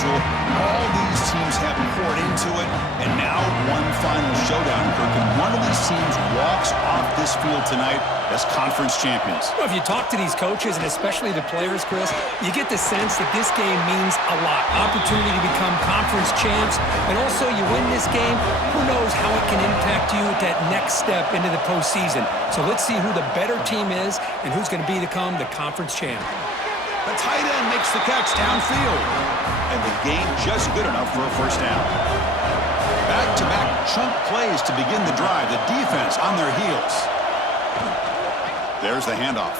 schedule. All these teams have poured into it, and now one final showdown, Kirk. And one of these teams walks off this field tonight as conference champions. Well, if you talk to these coaches, and especially the players, Chris, you get the sense that this game means a lot. Opportunity to become conference champs, and also you win this game, who knows how it can impact you at that next step into the postseason. So let's see who the better team is and who's going to become the conference champ. The tight end makes the catch downfield. And the game just good enough for a first down. Back-to-back chunk plays to begin the drive. The defense on their heels. There's the handoff.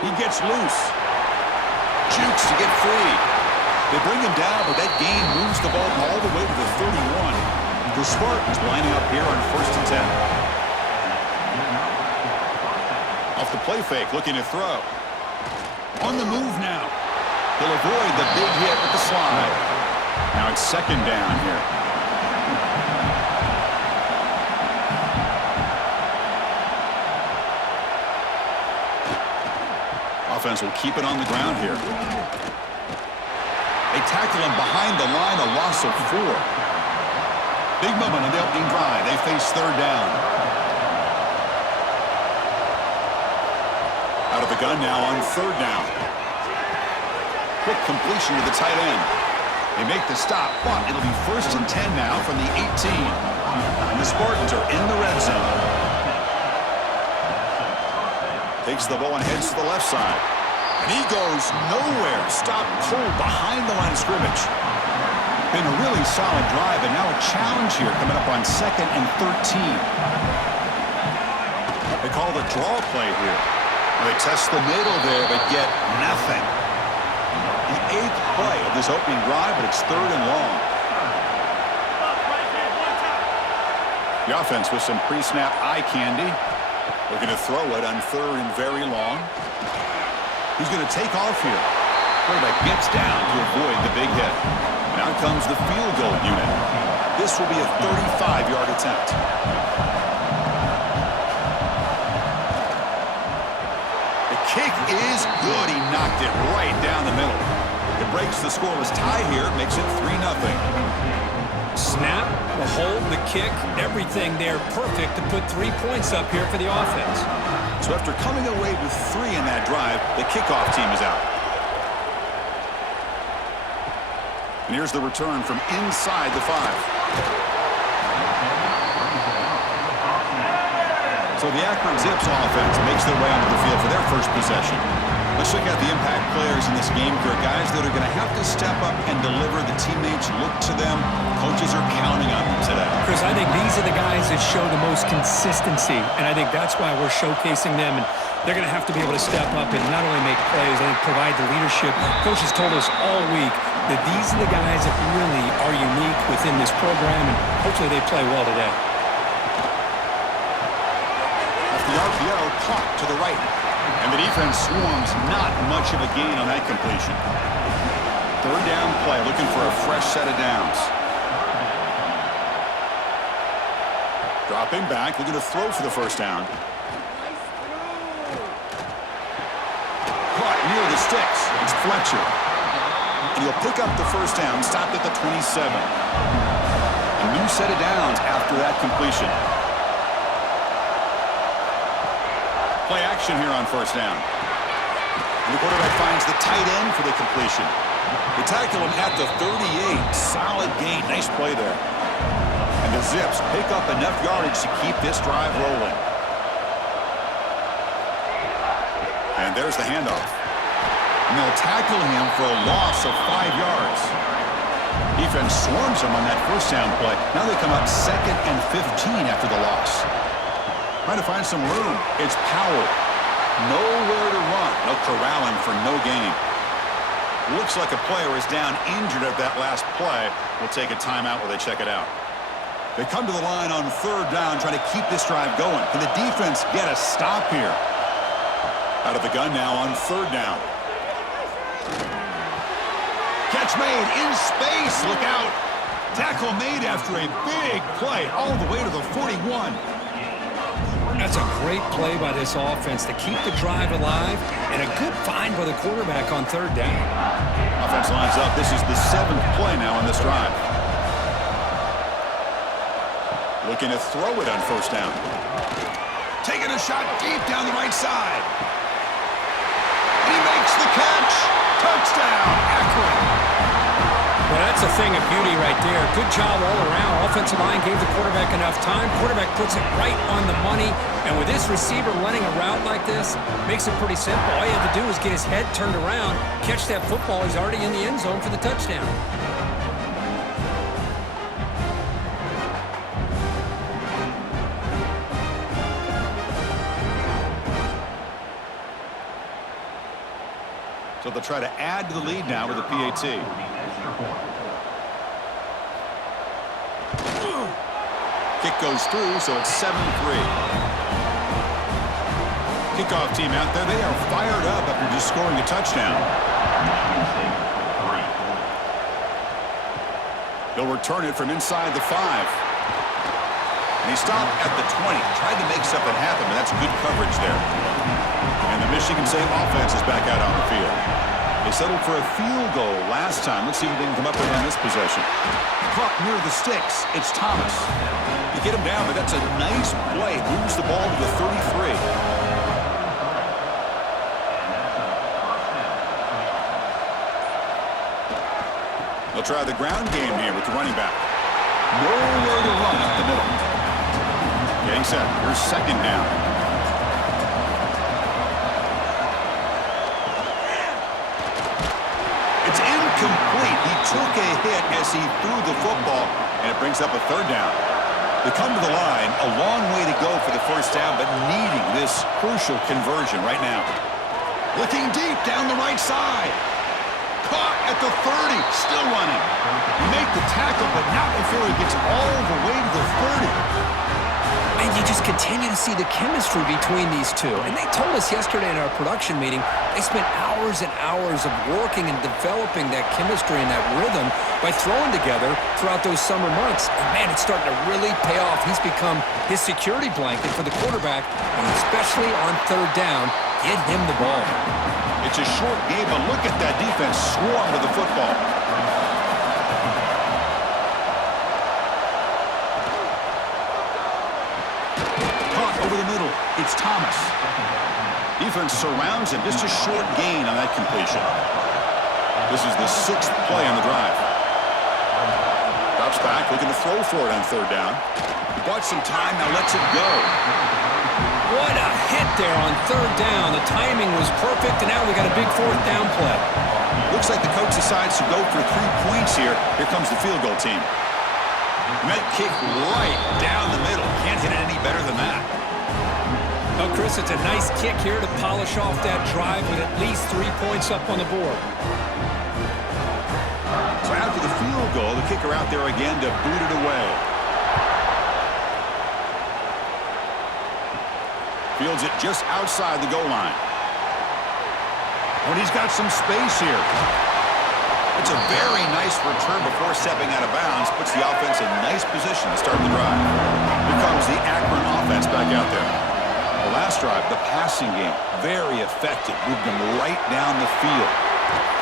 He gets loose. Jukes to get free. They bring him down, but that gain moves the ball all the way to the 31. The Spartans lining up here on 1st and 10. Off the play fake, looking to throw. On the move now. He'll avoid the big hit with the slide. Now it's 2nd down here. Offense will keep it on the ground here. They tackle him behind the line, a loss of 4. Big moment on the opening drive. They face 3rd down. Out of the gun now on 3rd down. Quick completion to the tight end. They make the stop, but it'll be 1st and 10 now from the 18. And the Spartans are in the red zone. Takes the ball and heads to the left side. And he goes nowhere. Stopped cold behind the line of scrimmage. Been a really solid drive, and now a challenge here coming up on 2nd and 13. They call the draw play here. They test the middle there, but get nothing. The 8th play of this opening drive, but it's 3rd and long. The offense with some pre-snap eye candy. Looking to throw it on 3rd and very long. He's going to take off here. Quarterback gets down to avoid the big hit. And out comes the field goal unit. This will be a 35-yard attempt. The kick is good. He knocked it right down the middle. It breaks the scoreless tie here, makes it 3-0. Snap, the hold, the kick, everything there perfect to put 3 points up here for the offense. So after coming away with 3 in that drive, the kickoff team is out. And here's the return from inside the 5. So the Akron Zips offense makes their way onto the field for their first possession. Let's check out the impact players in this game, Kirk. Guys that are going to have to step up and deliver. The teammates look to them. Coaches are counting on them today. Chris, I think these are the guys that show the most consistency, and I think that's why we're showcasing them. And they're going to have to be able to step up and not only make plays, I think provide the leadership. Coaches told us all week that these are the guys that really are unique within this program, and hopefully they play well today. Off the RPO, caught to the right. And the defense swarms, not much of a gain on that completion. 3rd down play, looking for a fresh set of downs. Dropping back, looking to throw for the first down. Caught near the sticks. It's Fletcher. And he'll pick up the first down, stopped at the 27. A new set of downs after that completion. Play action here on 1st down. And the quarterback finds the tight end for the completion. They tackle him at the 38. Solid gain. Nice play there. And the Zips pick up enough yardage to keep this drive rolling. And there's the handoff. And they'll tackle him for a loss of 5 yards. Defense swarms him on that first down play. Now they come up 2nd and 15 after the loss. Trying to find some room. It's Powell. Nowhere to run. They'll corral him for no gain. Looks like a player is down injured at that last play. We'll take a timeout while they check it out. They come to the line on 3rd down, trying to keep this drive going. Can the defense get a stop here? Out of the gun now on 3rd down. Catch made in space. Look out. Tackle made after a big play all the way to the 41. That's a great play by this offense to keep the drive alive, and a good find by the quarterback on third down. Offense lines up. This is the 7th play now on this drive. Looking to throw it on first down. Taking a shot deep down the right side. He makes the catch. Touchdown, Akron. Well, that's a thing of beauty right there. Good job all around. Offensive line gave the quarterback enough time. Quarterback puts it right on the money. And with this receiver running a route like this, makes it pretty simple. All you have to do is get his head turned around, catch that football. He's already in the end zone for the touchdown. So they'll try to add to the lead now with a PAT. Kick goes through, so it's 7-3. Kickoff team out there. They are fired up after just scoring a touchdown. They'll return it from inside the 5. And he stopped at the 20. Tried to make something happen, but that's good coverage there. And the Michigan State offense is back out on the field. They settled for a field goal last time. Let's see what they can come up with on this possession. Caught near the sticks. It's Thomas. You get him down, but that's a nice play. Moves the ball to the 33. They'll try the ground game here with the running back. Nowhere to run up the middle. Getting set. Here's second down. It's incomplete. He took a hit as he threw the football, and it brings up a third down. They come to the line, a long way to go for the first down, but needing this crucial conversion right now. Looking deep down the right side. Caught at the 30, still running. You make the tackle, but not before he gets all the way to the 30. And you just continue to see the chemistry between these two. And they told us yesterday in our production meeting, they spent hours and hours of working and developing that chemistry and that rhythm by throwing together throughout those summer months. And man, it's starting to really pay off. He's become his security blanket for the quarterback, and especially on third down, get him the ball. It's a short game, but look at that defense swarm to the football. Caught over the middle. It's Thomas. Defense surrounds him. Just a short gain on that completion. This is the 6th play on the drive. Drops back, looking to throw for it on third down. He bought some time, now lets it go. What a hit there on third down. The timing was perfect, and now we got a big fourth down play. Looks like the coach decides to go for 3 points here. Here comes the field goal team. Met kick right down the middle. Can't hit it any better than that. Well, Chris, it's a nice kick here to polish off that drive with at least 3 points up on the board. So after the field goal, the kicker out there again to boot it away. Fields it just outside the goal line. When he's got some space here. It's a very nice return before stepping out of bounds. Puts the offense in nice position to start the drive. Here comes the Akron offense back out there. The last drive, the passing game, very effective. Moved them right down the field.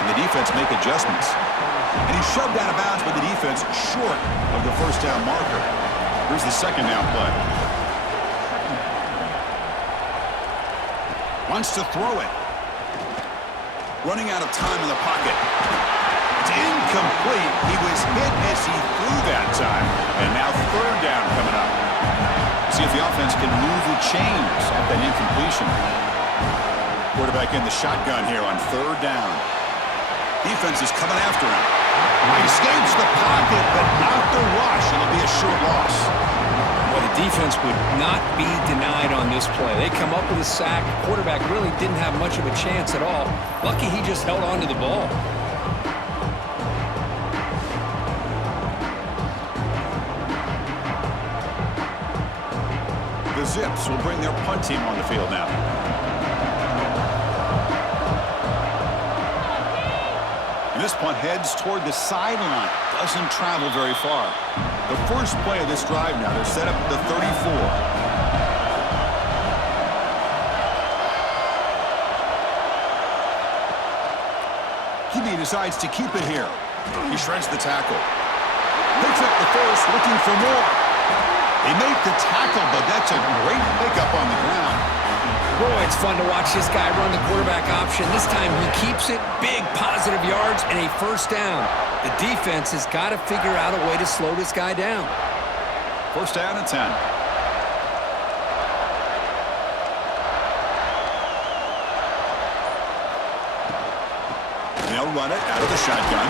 And the defense make adjustments. And he shoved out of bounds with the defense short of the first down marker. Here's the second down play. Wants to throw it. Running out of time in the pocket. It's incomplete. He was hit as he threw that time. And now third down coming up. See if the offense can move the chains off that incompletion. Quarterback in the shotgun here on third down. Defense is coming after him. He escapes the pocket, but not the rush. It'll be a short loss. Well, the defense would not be denied on this play. They come up with a sack. Quarterback really didn't have much of a chance at all. Lucky he just held on to the ball. The Zips will bring their punt team on the field now. And this punt heads toward the sideline. Doesn't travel very far. The first play of this drive now. They're set up at the 34. decides to keep it here. He shreds the tackle. Picks up the first, looking for more. They make the tackle, but that's a great pickup on the ground. Boy, it's fun to watch this guy run the quarterback option. This time he keeps it, big positive yards, and a first down. The defense has got to figure out a way to slow this guy down. First down and 10. They'll run it out of the shotgun.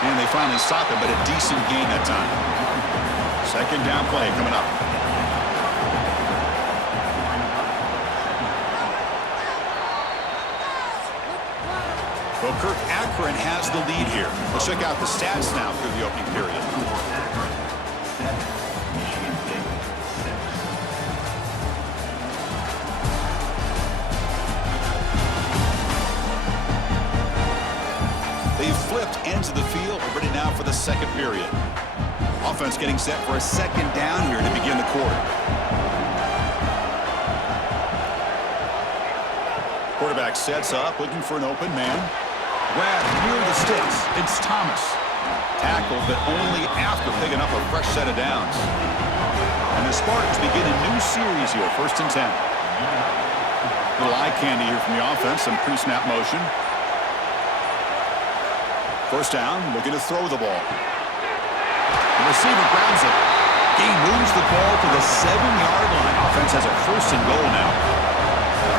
And they finally stop it, but a decent gain that time. Second down play coming up. Well, Kirk Akron has the lead here. Let's check out the stats now through the opening period. They've flipped ends of the field. We're ready now for the second period. Offense getting set for a second down here to begin the quarter. Quarterback sets up, looking for an open man. Grab near the sticks. It's Thomas. Tackled, but only after picking up a fresh set of downs. And the Spartans begin a new series here, first and 10. Little eye candy here from the offense, some pre-snap motion. First down, looking to throw the ball. The receiver grabs it. He moves the ball to the 7-yard line. Offense has a first and goal now.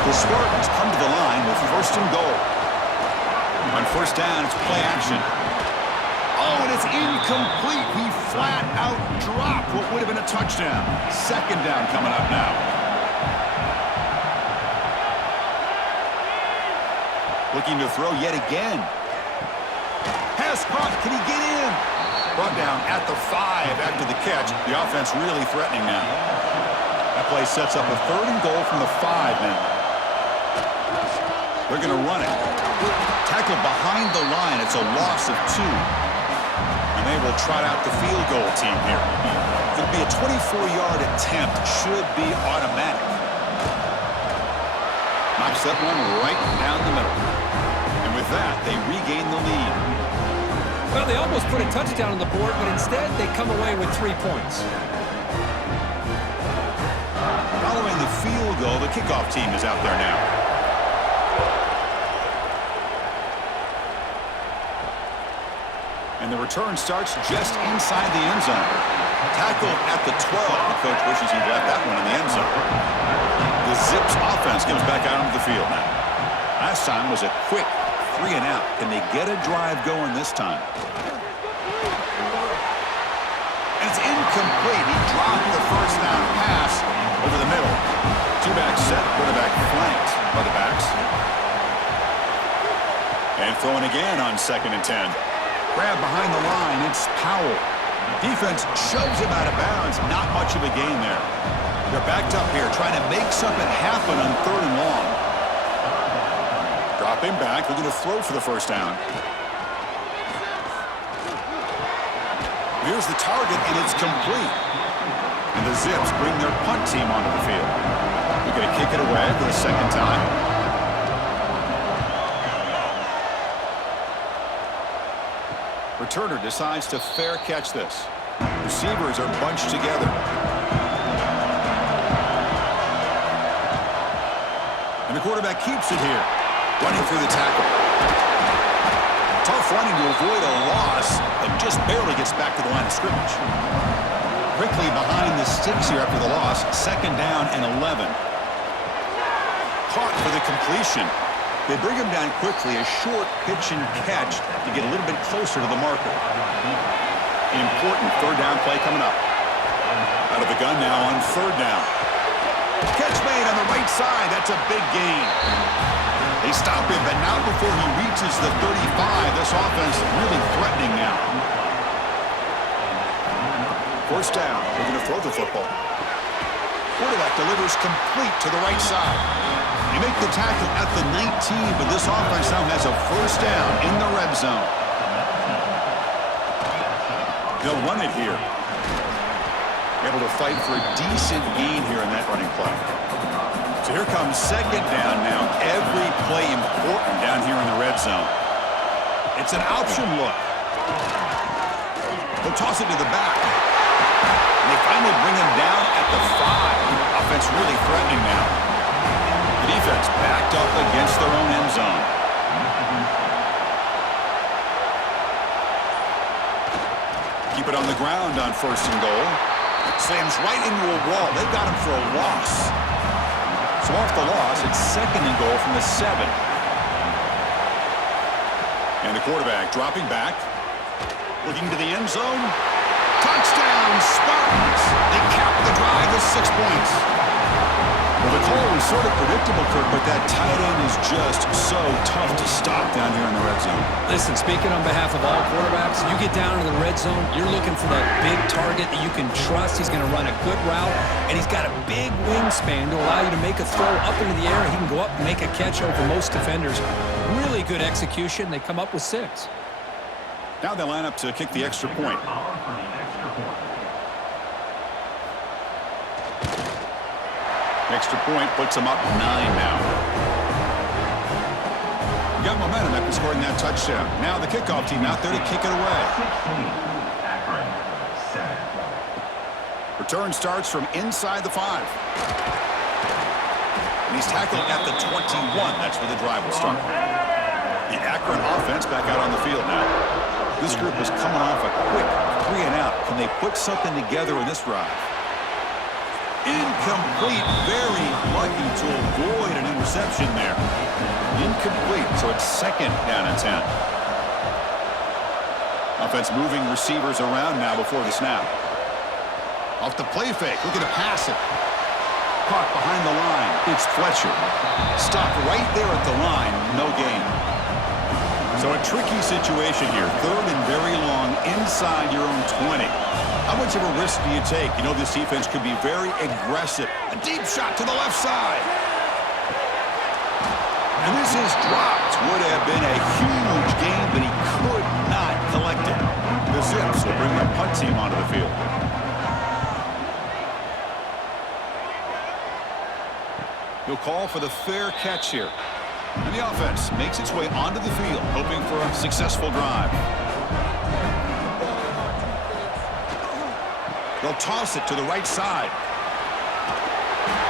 The Spartans come to the line with first and goal. On first down, it's play action. Oh, and it's incomplete. He flat out dropped what would have been a touchdown. Second down coming up now. Looking to throw yet again. Pass caught. Can he get in? Brought down at the 5 after the catch. The offense really threatening now. That play sets up a third and goal from the 5 now. They're going to run it. Tackle behind the line. It's a loss of 2. And they will trot out the field goal team here. It'll be a 24-yard attempt. Should be automatic. Knocks that one right down the middle. And with that, they regain the lead. Well, they almost put a touchdown on the board, but instead they come away with 3 points. Following the field goal, the kickoff team is out there now. And the return starts just inside the end zone. Tackled at the 12. The coach wishes he'd left that one in the end zone. The Zips offense comes back out onto the field now. Last time was a quick 3 and out. Can they get a drive going this time? And it's incomplete. He dropped the first down pass over the middle. Two-back set, quarterback flanked by the backs. And throwing again on second and 10. Grab behind the line, it's Powell. Defense shoves him out of bounds. Not much of a gain there. They're backed up here, trying to make something happen on third and long. Drop him back, looking to throw for the first down. Here's the target, and it's complete. And the Zips bring their punt team onto the field. They're going to kick it away for the second time. Returner decides to fair catch this. Receivers are bunched together. And the quarterback keeps it here, running through the tackle. Tough running to avoid a loss, but just barely gets back to the line of scrimmage. Quickly behind the sticks here after the loss, second down and 11. Caught for the completion. They bring him down quickly, a short pitch and catch to get a little bit closer to the marker. Important third down play coming up. Out of the gun now on third down. Catch made on the right side. That's a big gain. They stop him, but not before he reaches the 35. This offense really threatening now. First down. We're going to throw the football. Quarterback delivers complete to the right side. They make the tackle at the 19, but this offense now has a first down in the red zone. They'll run it here. Able to fight for a decent gain here in that running play. So here comes second down now. Every play important down here in the red zone. It's an option look. They'll toss it to the back. And they finally bring him down at the 5. Offense really threatening now. The defense backed up against their own end zone. Keep it on the ground on 1st and goal. Slams right into a wall. They got him for a loss. So off the loss, it's 2nd and goal from the 7. And the quarterback dropping back. Looking to the end zone. Touchdown, Spartans! They cap the drive with 6 points. Well, the call was sort of predictable, Kirk, but that tight end is just so tough to stop down here in the red zone. Listen, speaking on behalf of all quarterbacks, you get down to the red zone, you're looking for that big target that you can trust. He's going to run a good route, and he's got a big wingspan to allow you to make a throw up into the air. He can go up and make a catch over most defenders. Really good execution. They come up with 6. Now they line up to kick the extra point. Extra point puts them up 9 now. You got momentum after scoring that touchdown. Now the kickoff team out there to kick it away. Return starts from inside the 5. And he's tackled at the 21. That's where the drive will start. The Akron offense back out on the field now. This group is coming off a quick 3 and out. Can they put something together in this drive? Incomplete. Very lucky to avoid an interception there. Incomplete, so it's 2nd down and 10. Offense moving receivers around now before the snap. Off the play fake, looking to pass it. Caught behind the line. It's Fletcher. Stopped right there at the line. No gain. So a tricky situation here. 3rd and very long inside your own 20. How much of a risk do you take? You know this defense could be very aggressive. A deep shot to the left side. And this is dropped. Would have been a huge gain, but he could not collect it. The Zips will bring the punt team onto the field. He'll call for the fair catch here. And the offense makes its way onto the field, hoping for a successful drive. They'll toss it to the right side.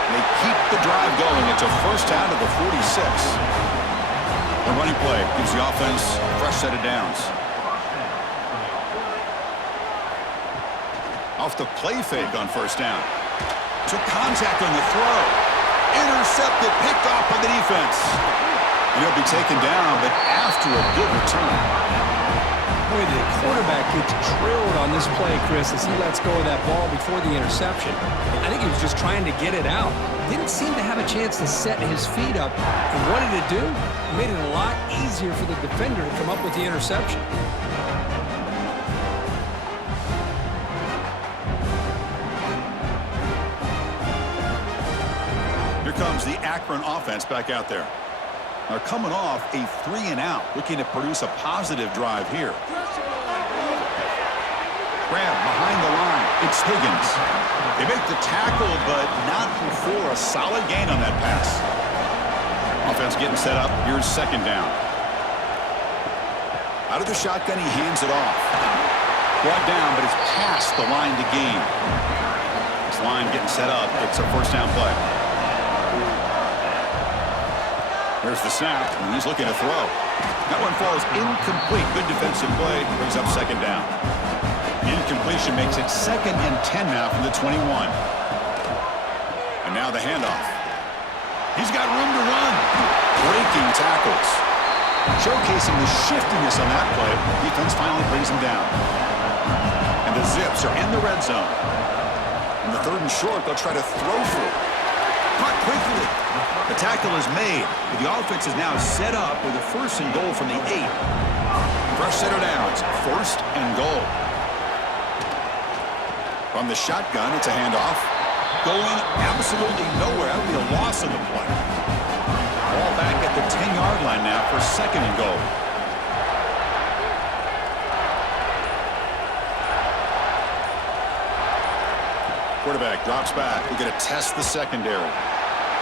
They keep the drive going. It's a 1st down to the 46. The running play gives the offense a fresh set of downs. Off the play fake on 1st down. Took contact on the throw. Intercepted, picked off by the defense. And he'll be taken down, but after a good return. Boy, the quarterback gets drilled on this play, Chris, as he lets go of that ball before the interception. I think he was just trying to get it out. Didn't seem to have a chance to set his feet up. And what did it do? It made it a lot easier for the defender to come up with the interception. Here comes the Akron offense back out there. They're coming off a 3 and out, looking to produce a positive drive here. Grab behind the line. It's Higgins. They make the tackle, but not before a solid gain on that pass. Offense getting set up. Here's 2nd down. Out of the shotgun, he hands it off. Brought down, but it's past the line to gain. This line getting set up. It's a 1st down play. There's the snap, and he's looking to throw. That one falls incomplete. Good defensive play. Brings up 2nd down. Incompletion makes it 2nd and 10 now from the 21. And now the handoff. He's got room to run. Breaking tackles. Showcasing the shiftiness on that play. Defense finally brings him down. And the Zips are in the red zone. In the 3rd and short, they'll try to throw for it. Caught quickly. The tackle is made. The offense is now set up with a 1st and goal from the 8. Fresh set of downs. 1st and goal. From the shotgun, it's a handoff. Going absolutely nowhere. That would be a loss of the play. Ball back at the 10-yard line now for 2nd and goal. Quarterback drops back. We're going to test the secondary.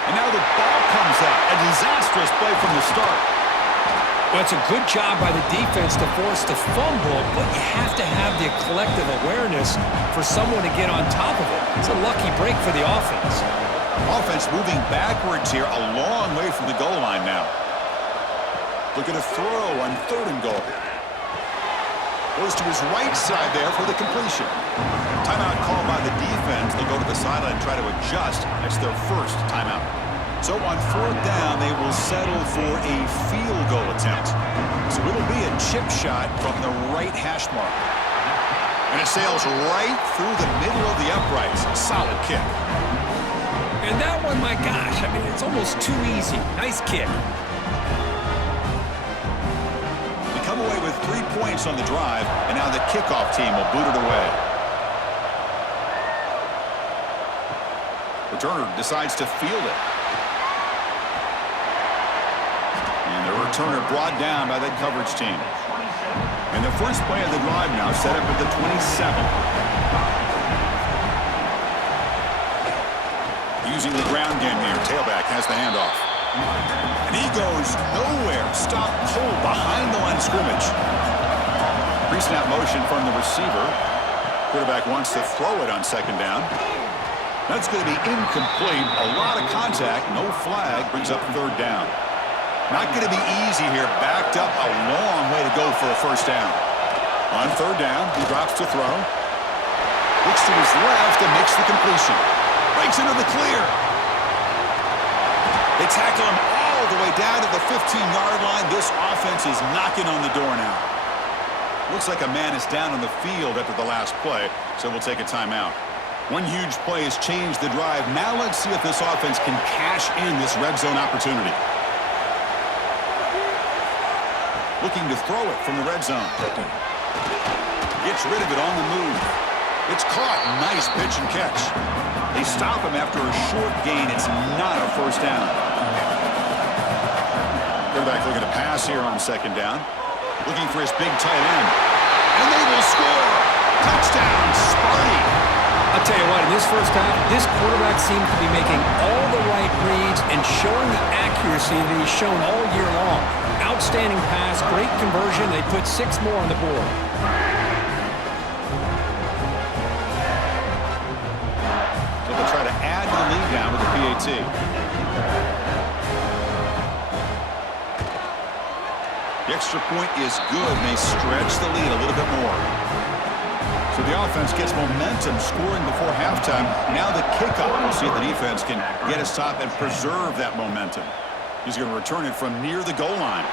And now the ball comes out. A disastrous play from the start. Well, it's a good job by the defense to force the fumble, but you have to have the collective awareness for someone to get on top of it. It's a lucky break for the offense. Offense moving backwards here, a long way from the goal line now. Looking to throw on 3rd and goal. Goes to his right side there for the completion. Timeout called by the defense. They'll go to the sideline and try to adjust. That's their first timeout. So on 4th down, they will settle for a field goal attempt. So it'll be a chip shot from the right hash mark. And it sails right through the middle of the uprights. Solid kick. And that one, my gosh, I mean, it's almost too easy. Nice kick. They come away with 3 points on the drive, and now the kickoff team will boot it away. Returner decides to field it. And the returner brought down by that coverage team. And the first play of the drive now set up at the 27. Using the ground game here. Tailback has the handoff. And he goes nowhere. Stopped cold behind the line of scrimmage. Pre-snap motion from the receiver. Quarterback wants to throw it on 2nd down. That's going to be incomplete. A lot of contact. No flag. Brings up 3rd down. Not going to be easy here. Backed up a long way to go for a 1st down. On 3rd down, he drops to throw. Looks to his left and makes the completion. Breaks into the clear. They tackle him all the way down to the 15-yard line. This offense is knocking on the door now. Looks like a man is down on the field after the last play, so we'll take a timeout. One huge play has changed the drive. Now let's see if this offense can cash in this red zone opportunity. Looking to throw it from the red zone. Gets rid of it on the move. It's caught. Nice pitch and catch. They stop him after a short gain. It's not a 1st down. Quarterback looking to pass here on 2nd down. Looking for his big tight end. And they will score. Touchdown, Sparty. I'll tell you what, in this first half, this quarterback seems to be making all the right reads and showing the accuracy that he's shown all year long. Outstanding pass, great conversion. They put 6 more on the board. So they'll try to add to the lead now with the PAT. The extra point is good, and they stretch the lead a little bit more. So the offense gets momentum, scoring before halftime. Now the kickoff. We'll see if the defense can get a stop and preserve that momentum. He's going to return it from near the goal line.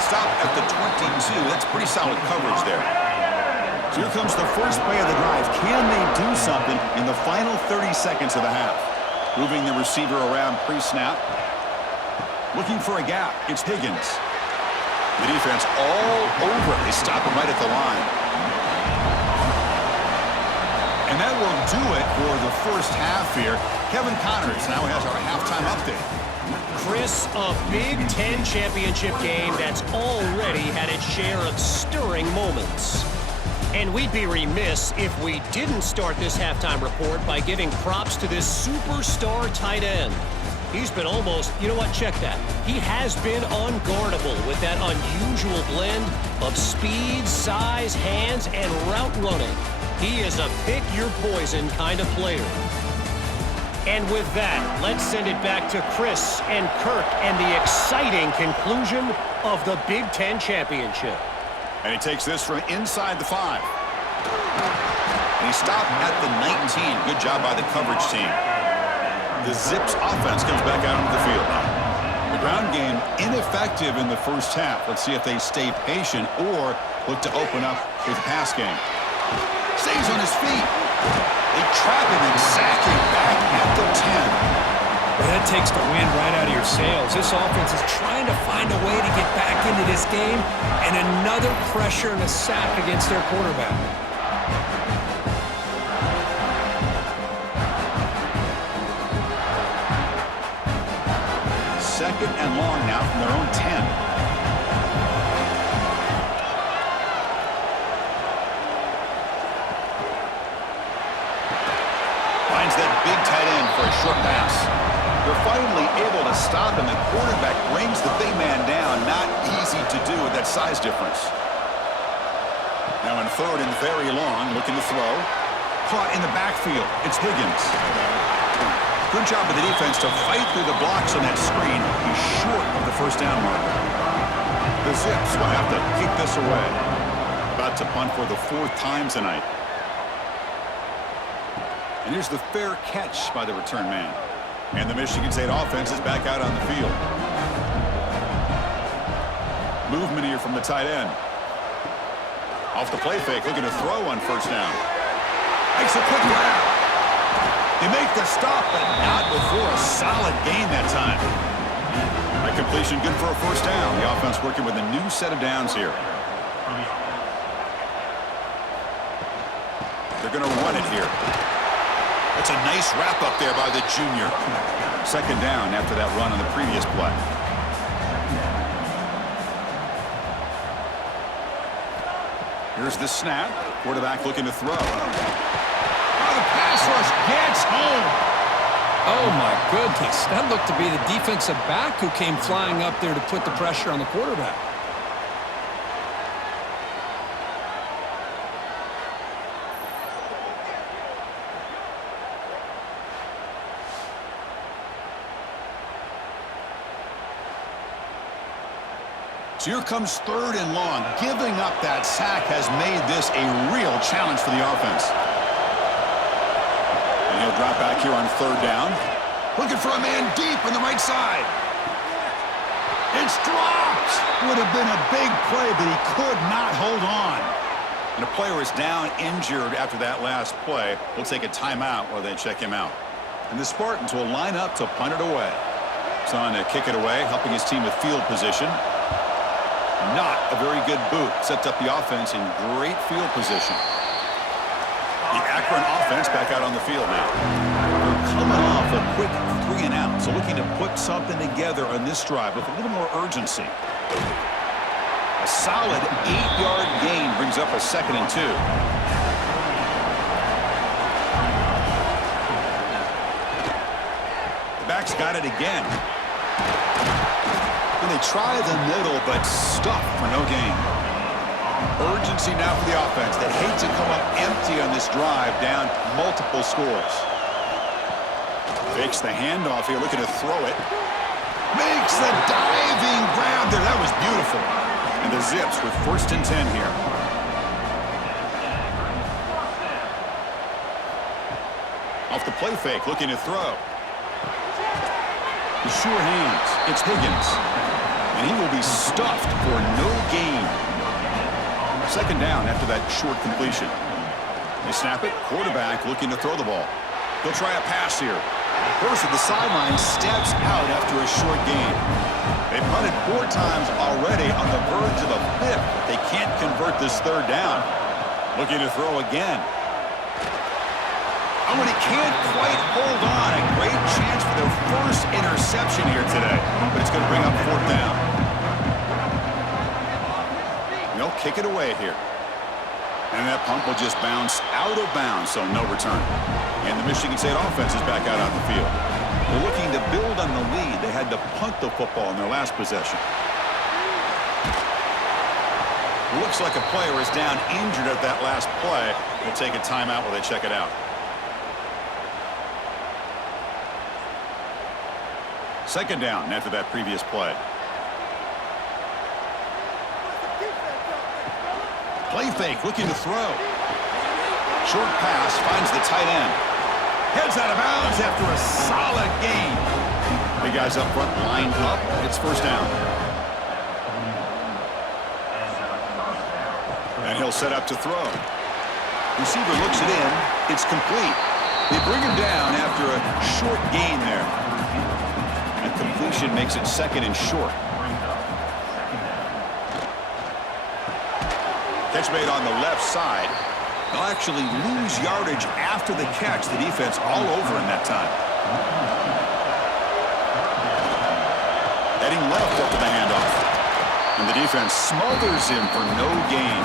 Stop at the 22. That's pretty solid coverage there. So here comes the first play of the drive. Can they do something in the final 30 seconds of the half? Moving the receiver around pre-snap. Looking for a gap. It's Higgins. The defense all over it. They stop him right at the line. And that will do it for the first half here. Kevin Connors now has our halftime update. Chris, a Big Ten championship game that's already had its share of stirring moments. And we'd be remiss if we didn't start this halftime report by giving props to this superstar tight end. He's been almost, you know what, check that. He has been unguardable with that unusual blend of speed, size, hands, and route running. He is a pick-your-poison kind of player. And with that, let's send it back to Chris and Kirk and the exciting conclusion of the Big Ten Championship. And he takes this from inside the 5. And he stopped at the 19. Good job by the coverage team. The Zips offense comes back out onto the field. The ground game ineffective in the first half. Let's see if they stay patient or look to open up with the pass game. Stays on his feet. They trap him and sack him back at the 10. Well, that takes the wind right out of your sails. This offense is trying to find a way to get back into this game, and another pressure and a sack against their quarterback. Second and long now from their own 10. Finds that big tight end for a short pass. They're finally able to stop him. The quarterback brings the big man down. Not easy to do with that size difference. Now in third and very long, looking to throw. Caught in the backfield. It's Higgins. Good job of the defense to fight through the blocks on that screen. He's short of the first down marker. The Zips will have to kick this away. About to punt for the 4th time tonight. And here's the fair catch by the return man. And the Michigan State offense is back out on the field. Movement here from the tight end. Off the play fake, looking to throw on first down. Makes a quick grab. They make the stop, but not before a solid gain that time. That completion good for a first down. The offense working with a new set of downs here. They're going to run it here. That's a nice wrap up there by the junior. Second down after that run on the previous play. Here's the snap. Quarterback looking to throw. Oh, the pass rush gets home. Oh, my goodness. That looked to be the defensive back who came flying up there to put the pressure on the quarterback. So here comes third and long. Giving up that sack has made this a real challenge for the offense. And he'll drop back here on third down. Looking for a man deep on the right side. It's dropped. Would have been a big play, but he could not hold on. And a player is down injured after that last play. We'll take a timeout while they check him out. And the Spartans will line up to punt it away. Son to kick it away, helping his team with field position. Not a very good boot. Sets up the offense in great field position. The Akron offense back out on the field now. They're coming off a quick 3 and out, so looking to put something together on this drive with a little more urgency. A solid 8-yard gain brings up a 2nd and 2. The back's got it again. And they try the middle, but stuffed for no gain. Urgency now for the offense. They hate to come up empty on this drive, down multiple scores. Fakes the handoff here, looking to throw it. Makes the diving grab there. That was beautiful. And the Zips with 1st and 10 here. Off the play fake, looking to throw. The sure hands. It's Higgins. And he will be stuffed for no gain. Second down after that short completion. They snap it. Quarterback looking to throw the ball. He'll try a pass here. First at the sideline, steps out after a short gain. They've punted 4 times already on the verge of a 5th. They can't convert this 3rd down. Looking to throw again. Oh, and he can't quite hold on. A great chance for their first interception here today. But it's going to bring up 4th down. They'll kick it away here. And that punt will just bounce out of bounds, so no return. And the Michigan State offense is back out on the field. They're looking to build on the lead. They had to punt the football in their last possession. Looks like a player is down injured at that last play. We'll take a timeout while they check it out. Second down after that previous play. Play fake, looking to throw. Short pass finds the tight end. Heads out of bounds after a solid gain. The guys up front lined up. It's 1st down. And he'll set up to throw. Receiver looks it in. It's complete. They bring him down after a short gain there. And completion makes it 2nd and short. Catch made on the left side. They'll actually lose yardage after the catch. The defense all over in that time. Heading left after the handoff. And the defense smothers him for no gain.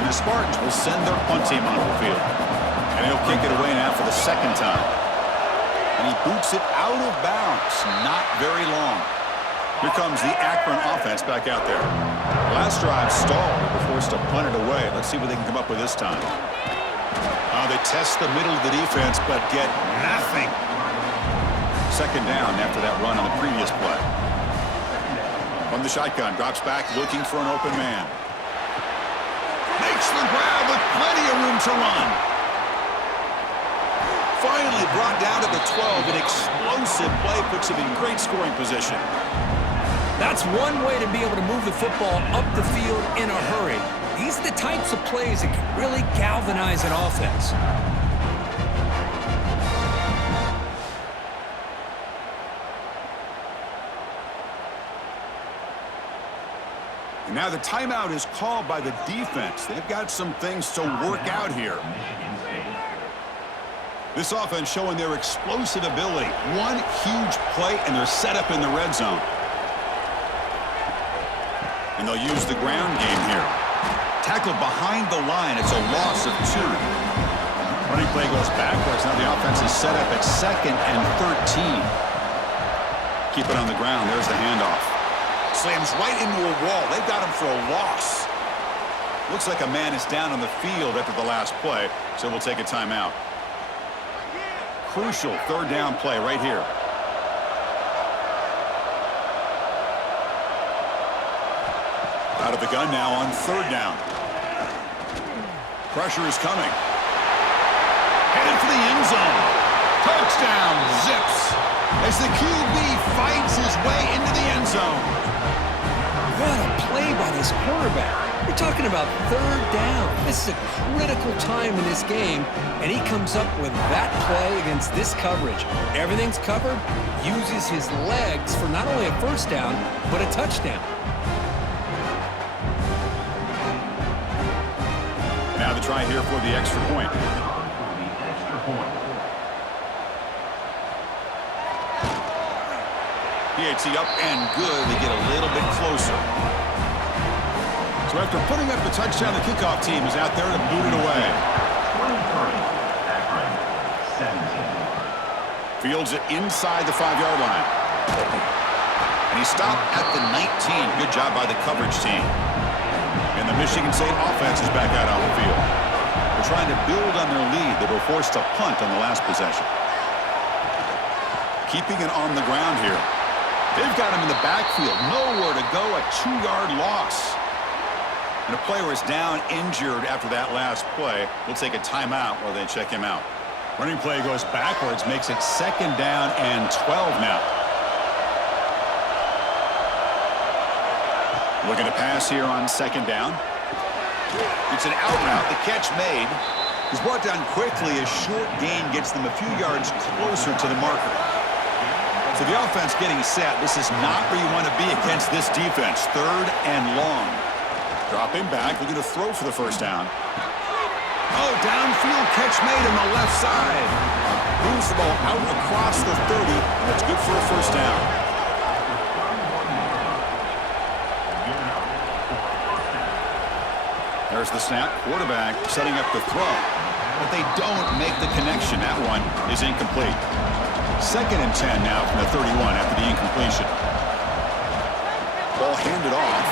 And the Spartans will send their punt team onto the field. And he'll kick it away now for the 2nd time. And he boots it out of bounds. Not very long. Here comes the Akron offense back out there. Last drive stalled. They were forced to punt it away. Let's see what they can come up with this time. They test the middle of the defense, but get nothing. Second down after that run on the previous play. From the shotgun, drops back looking for an open man. Makes the grab with plenty of room to run. Finally brought down to the 12. An explosive play puts him in great scoring position. That's one way to be able to move the football up the field in a hurry. These are the types of plays that can really galvanize an offense. And now the timeout is called by the defense. They've got some things to work out here. This offense showing their explosive ability. One huge play, and they're set up in the red zone. And they'll use the ground game here. Tackled behind the line. It's a loss of 2. Running play goes backwards. Now the offense is set up at 2nd and 13. Keep it on the ground. There's the handoff. Slams right into a wall. They've got him for a loss. Looks like a man is down on the field after the last play, so we'll take a timeout. Crucial third down play right here. Out of the gun now on third down. Pressure is coming. Headed for the end zone. Touchdown, Zips. As the QB fights his way into the end zone. What a play by this quarterback. We're talking about third down. This is a critical time in this game, and he comes up with that play against this coverage. Everything's covered, uses his legs for not only a first down, but a touchdown. Now the try here for the extra point. PAT up and good. They get a little bit closer. So after putting up the touchdown, the kickoff team is out there to boot it away. Fields it inside the 5-yard line. And he stopped at the 19. Good job by the coverage team. And the Michigan State offense is back out on the field. They're trying to build on their lead. They were forced to punt on the last possession. Keeping it on the ground here. They've got him in the backfield. Nowhere to go. A 2-yard loss. And a player is down injured after that last play. We'll take a timeout while they check him out. Running play goes backwards. Makes it 2nd down and 12 now. Looking to pass here on 2nd down. It's an out route. The catch made. He's brought down quickly. A short gain gets them a few yards closer to the marker. So the offense getting set. This is not where you want to be against this defense. 3rd and long. Dropping back. Looking to throw for the first down. Oh, downfield catch made on the left side. Moves the ball out across the 30. And that's good for a first down. There's the snap. Quarterback setting up the throw. But they don't make the connection. That one is incomplete. 2nd and 10 now from the 31 after the incompletion. Ball handed off.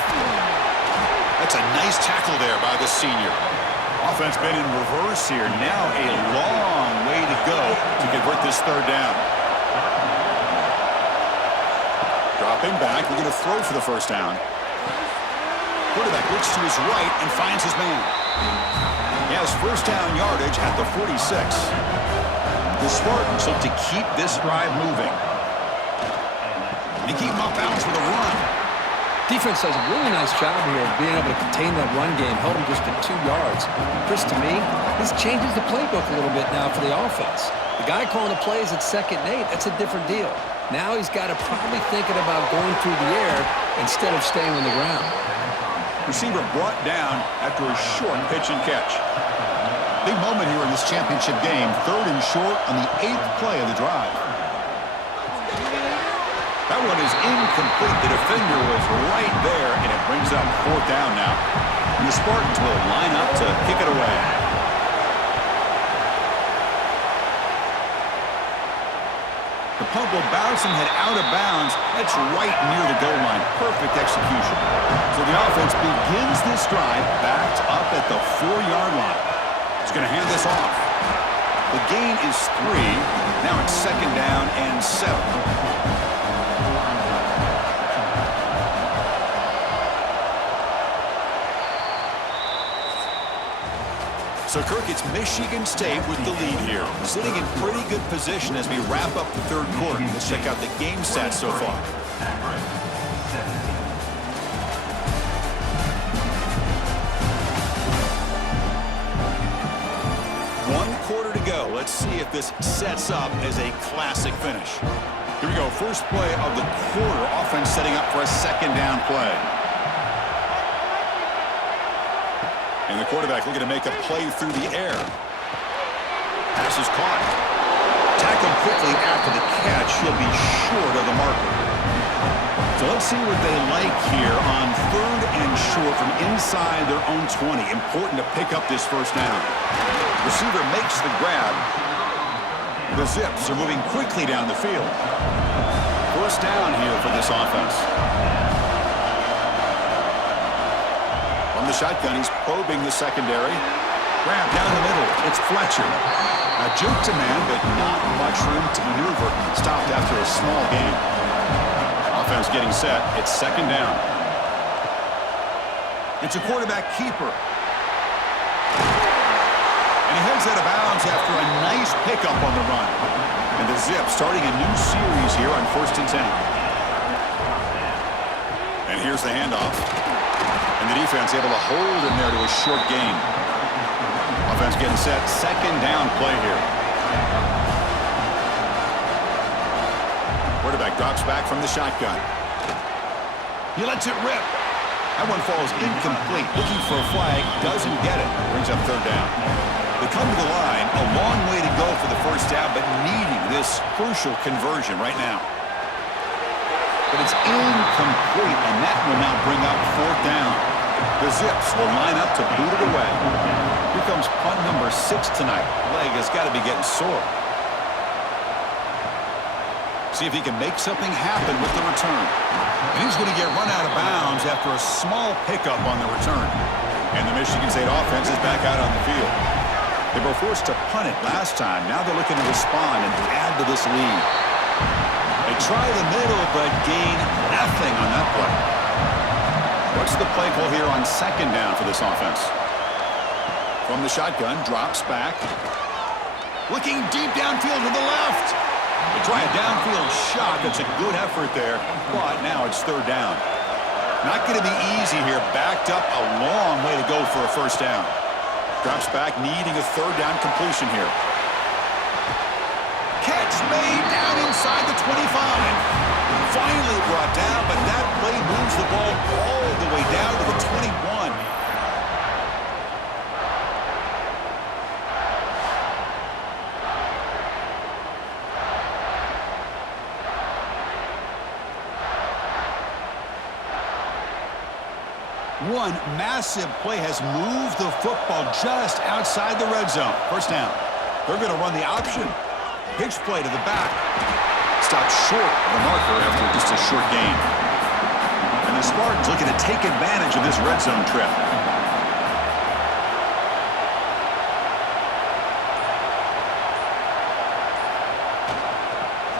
That's a nice tackle there by the senior. Offense been in reverse here. Now a long way to go to convert this 3rd down. Dropping back. We're going to throw for the first down. Quarterback looks to his right and finds his man. He has first down yardage at the 46. The Spartans look to keep this drive moving. And keep him off balance with a run. Defense does a really nice job here of being able to contain that run game, held him just at 2 yards. Chris, to me, this changes the playbook a little bit now for the offense. The guy calling the plays at 2nd and 8, that's a different deal. Now he's got to probably thinking about going through the air instead of staying on the ground. Receiver brought down after a short pitch and catch. Big moment here in this championship game. 3rd and short on the 8th play of the drive. That one is incomplete. The defender was right there, and it brings up 4th down now. And the Spartans will line up to kick it away. The punt will bounce and head out of bounds. That's right near the goal line. Perfect execution. So the offense begins this drive backed up at the 4-yard line. He's going to hand this off. The gain is 3. Now it's 2nd down and 7. So, Kirk, it's Michigan State with the lead here. Sitting in pretty good position as we wrap up the 3rd quarter. Let's check out the game stats so far. One quarter to go. Let's see if this sets up as a classic finish. Here we go. First play of the quarter. Offense setting up for a 2nd down play. And the quarterback looking to make a play through the air. Pass is caught. Tackled quickly after the catch. He'll be short of the marker. So let's see what they like here on 3rd and short from inside their own 20. Important to pick up this 1st down. Receiver makes the grab. The Zips are moving quickly down the field. 1st down here for this offense. The shotgun, he's probing the secondary. Grab down the middle. It's Fletcher. A juke to man, but not much room to maneuver. Stopped after a small gain. Offense getting set. It's 2nd down. It's a quarterback keeper. And he heads out of bounds after a nice pickup on the run. And the Zips starting a new series here on 1st and 10. And here's the handoff. And the defense able to hold him there to a short gain. Offense getting set. 2nd down play here. Quarterback drops back from the shotgun. He lets it rip. That one falls incomplete. Looking for a flag. Doesn't get it. Brings up 3rd down. They come to the line. A long way to go for the 1st down, but needing this crucial conversion right now. But it's incomplete, and that will now bring up 4th down. The Zips will line up to boot it away. Here comes punt number 6 tonight. Leg has got to be getting sore. See if he can make something happen with the return. And he's going to get run out of bounds after a small pickup on the return. And the Michigan State offense is back out on the field. They were forced to punt it last time. Now they're looking to respond and add to this lead. They try the middle, but gain nothing on that play. What's the play call here on 2nd down for this offense? From the shotgun, drops back. Looking deep downfield to the left. They try a downfield shot. That's a good effort there, but now it's 3rd down. Not going to be easy here. Backed up a long way to go for a 1st down. Drops back, needing a 3rd down completion here. Catch made down inside the 25. Finally brought down, but that play moves the ball all the way down to the 21. One massive play has moved the football just outside the red zone. 1st down. They're going to run the option. Pitch play to the back. Stopped short of the marker after just a short gain. And the Spartans looking to take advantage of this red zone trip.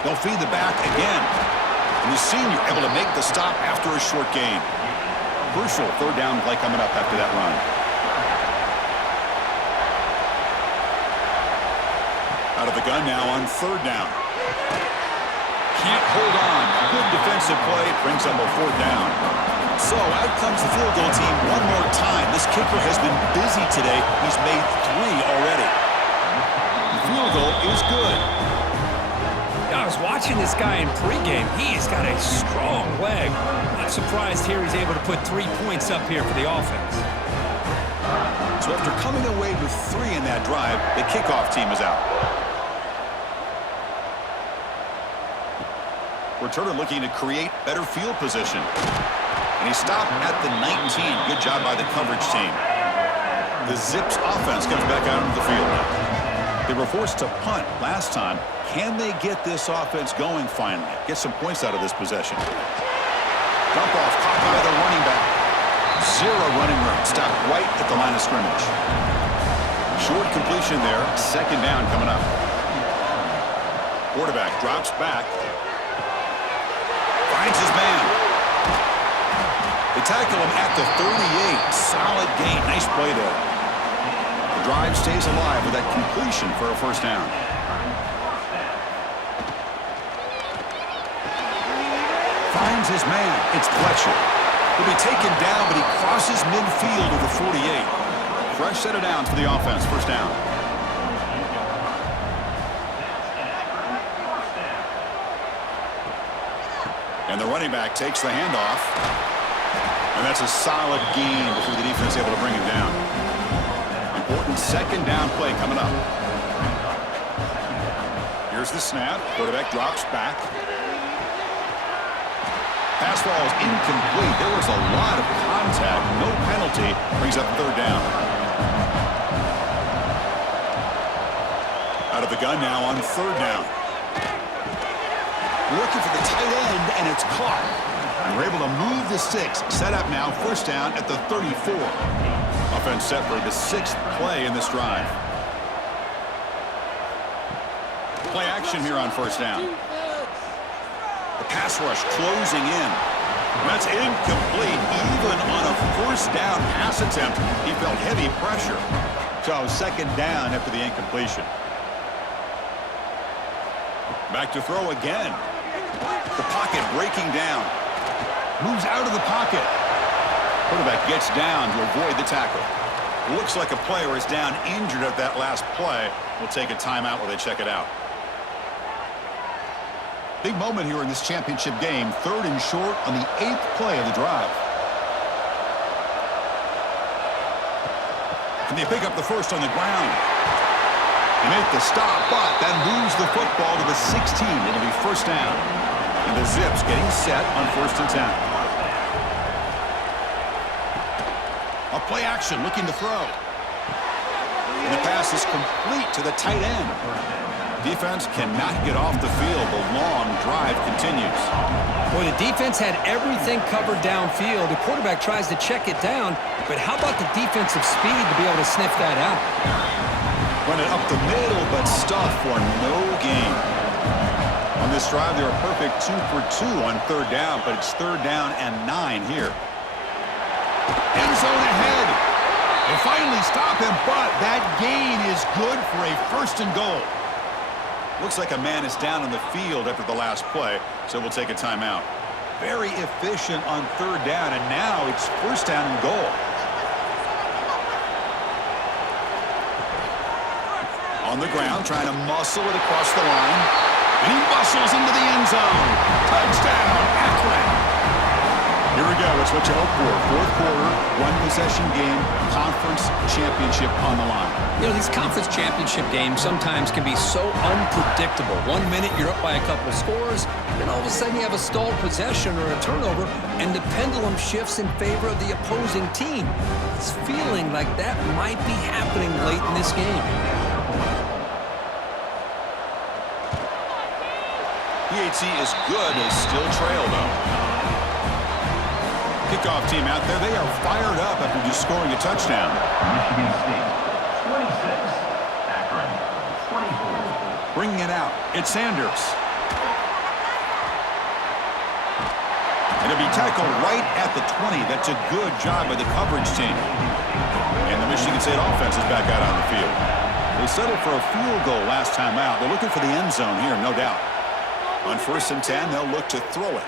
They'll feed the back again. And the senior able to make the stop after a short gain. Crucial 3rd down play coming up after that run. Out of the gun now on 3rd down. Can't hold on. Good defensive play. Brings up a 4th down. So out comes the field goal team one more time. This kicker has been busy today. He's made 3 already. The field goal is good. I was watching this guy in pregame. He's got a strong leg. Not surprised here he's able to put 3 points up here for the offense. So after coming away with 3 in that drive, the kickoff team is out. Returner looking to create better field position. And he stopped at the 19. Good job by the coverage team. The Zips offense comes back out into the field now. They were forced to punt last time. Can they get this offense going finally? Get some points out of this possession. Dump off caught by the running back. Zero running room. Stopped right at the line of scrimmage. Short completion there. Second down coming up. Quarterback drops back. Finds his man. They tackle him at the 38. Solid gain. Nice play there. The drive stays alive with that completion for a first down. Finds his man. It's Fletcher. He'll be taken down, but he crosses midfield to the 48. Fresh set of downs for the offense. First down. And the running back takes the handoff. And that's a solid gain before the defense is able to bring him down. Important second down play coming up. Here's the snap. Quarterback drops back. Pass ball is incomplete. There was a lot of contact. No penalty. Brings up third down. Out of the gun now on third down. Looking for the tight end, and it's caught. And we're able to move the six. Set up now, first down at the 34. Offense set for the sixth play in this drive. Play action here on first down. The pass rush closing in. That's incomplete. Even on a first down pass attempt, he felt heavy pressure. So second down after the incompletion. Back to throw again. The pocket breaking down. Moves out of the pocket. Quarterback gets down to avoid the tackle. Looks like a player is down injured at that last play. We'll take a timeout while they check it out. Big moment here in this championship game. Third and short on the 8th play of the drive. Can they pick up the first on the ground? They make the stop, but then lose the football to the 16. It'll be first down. And the Zips getting set on first and 10. A play action looking to throw. And the pass is complete to the tight end. Defense cannot get off the field. The long drive continues. Boy, the defense had everything covered downfield. The quarterback tries to check it down, but how about the defensive speed to be able to sniff that out? Run it up the middle, but stuff for no gain. On this drive, they're a perfect 2 for 2 on third down, but it's third down and 9 here. End zone ahead. They finally stop him, but that gain is good for a first and goal. Looks like a man is down on the field after the last play, so we'll take a timeout. Very efficient on third down, and now it's first down and goal. On the ground, trying to muscle it across the line. And he muscles into the end zone. Touchdown, Akron. Here we go. It's what you hope for. Fourth quarter, one-possession game, conference championship on the line. You know, these conference championship games sometimes can be so unpredictable. 1 minute you're up by a couple scores, then all of a sudden you have a stalled possession or a turnover, and the pendulum shifts in favor of the opposing team. It's feeling like that might be happening late in this game. PHC is good. They still trail, though. Kickoff team out there. They are fired up after just scoring a touchdown. Michigan State, 26. Akron, 24. Bringing it out. It's Sanders. And it'll be tackled right at the 20. That's a good job by the coverage team. And the Michigan State offense is back out on the field. They settled for a field goal last time out. They're looking for the end zone here, no doubt. On first and 10, they'll look to throw it.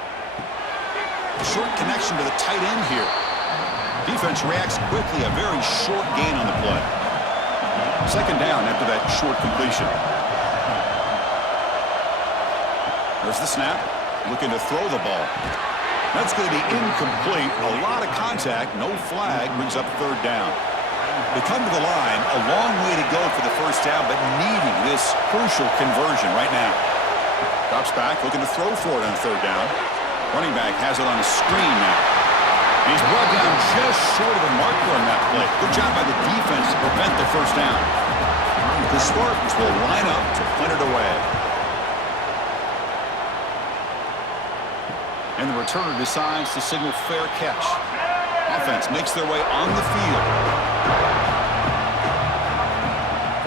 Short connection to the tight end here. Defense reacts quickly. A very short gain on the play. Second down after that short completion. There's the snap. Looking to throw the ball. That's going to be incomplete. A lot of contact. No flag. Brings up third down. They come to the line. A long way to go for the first down, but needing this crucial conversion right now. Drops back. Looking to throw for it on third down. Running back has it on a screen now. He's brought down just short of the marker on that play. Good job by the defense to prevent the first down. The The Spartans will line up to punt it away. And the returner decides to signal fair catch. Offense makes their way on the field.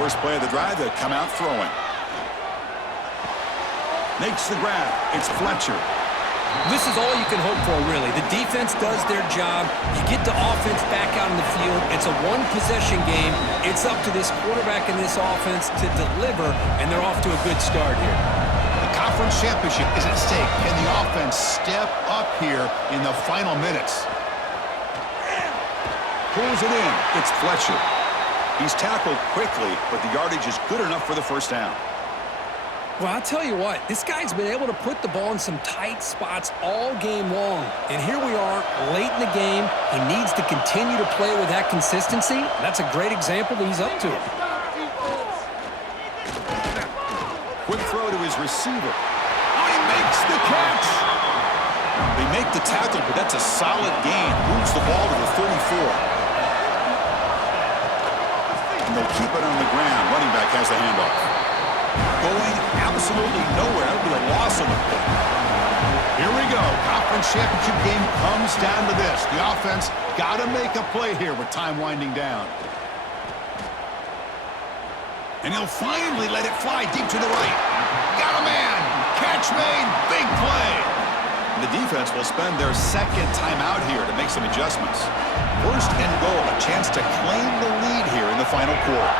First play of the drive, they come out throwing. Makes the grab. It's Fletcher. This is all you can hope for, really. The defense does their job. You get the offense back out in the field. It's a one-possession game. It's up to this quarterback and this offense to deliver, and they're off to a good start here. The conference championship is at stake. Can the offense step up here in the final minutes? Pulls it in. It's Fletcher. He's tackled quickly, but the yardage is good enough for the first down. Well, I'll tell you what, this guy's been able to put the ball in some tight spots all game long. And here we are, late in the game. He needs to continue to play with that consistency. That's a great example that he's up to it. Quick throw to his receiver. Oh, he makes the catch! They make the tackle, but that's a solid gain. Moves the ball to the 34. And they'll keep it on the ground. Running back has the handoff. Going absolutely nowhere. That would be a loss on the play. Here we go. Conference championship game comes down to this. The offense got to make a play here with time winding down. And he'll finally let it fly deep to the right. Got a man. Catch made. Big play. The defense will spend their second timeout here to make some adjustments. First and goal, a chance to claim the lead here in the final quarter.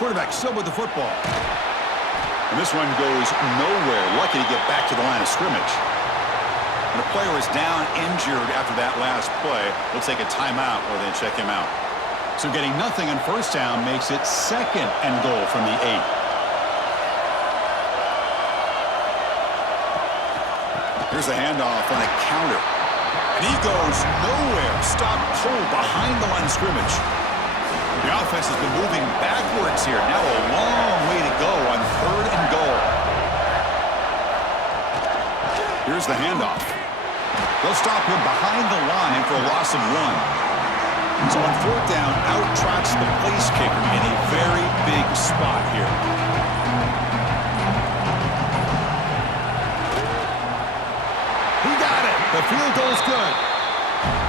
Quarterback still with the football. And this one goes nowhere. Lucky to get back to the line of scrimmage. And a player is down injured after that last play. They'll take a timeout or they check him out. So getting nothing on first down makes it second and goal from the 8. Here's the handoff on a counter. And he goes nowhere. Stopped cold behind the line of scrimmage. The offense has been moving backwards here. Now a long way to go on third and goal. Here's the handoff. They'll stop him behind the line for a loss of 1. So on fourth down, out trots the place kicker in a very big spot here. He got it. The field goal's good.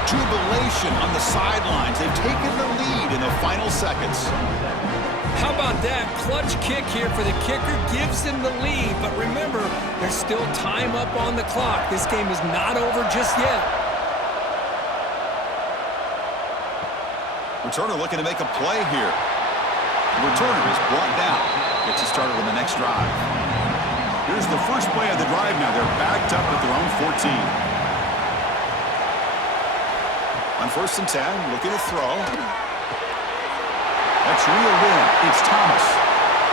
Jubilation on the sidelines. They've taken the lead in the final seconds. How about that? Clutch kick here for the kicker gives them the lead. But remember, there's still time up on the clock. This game is not over just yet. Returner looking to make a play here. The returner is brought down. Gets it started on the next drive. Here's the first play of the drive now. They're backed up at their own 14. On first and 10, looking to throw. That's reeled in. It's Thomas.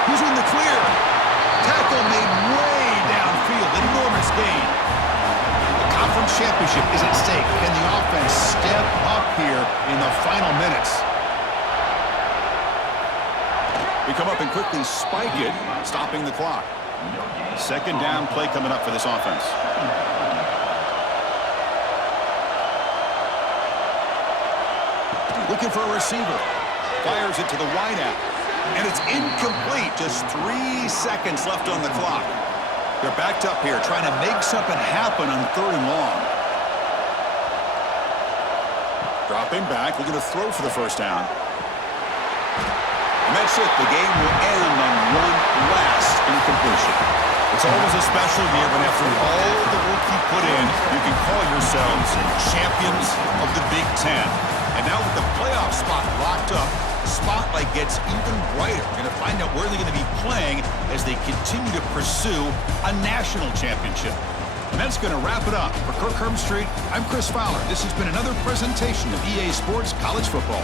Who's in the clear? Tackle made way downfield. Enormous gain. The conference championship is at stake. Can the offense step up here in the final minutes? We come up and quickly spike it, stopping the clock. Second down play coming up for this offense. Looking for a receiver. Fires it to the wideout. And it's incomplete. Just 3 seconds left on the clock. They're backed up here, trying to make something happen on third and long. Dropping back, looking to throw for the first down. And that's it. The game will end on one last incompletion. It's always a special year when after all the work you put in, you can call yourselves champions of the Big Ten. And now with the playoff spot locked up, the spotlight gets even brighter. We're going to find out where they're going to be playing as they continue to pursue a national championship. And that's going to wrap it up. For Kirk Herbstreit, I'm Chris Fowler. This has been another presentation of EA Sports College Football.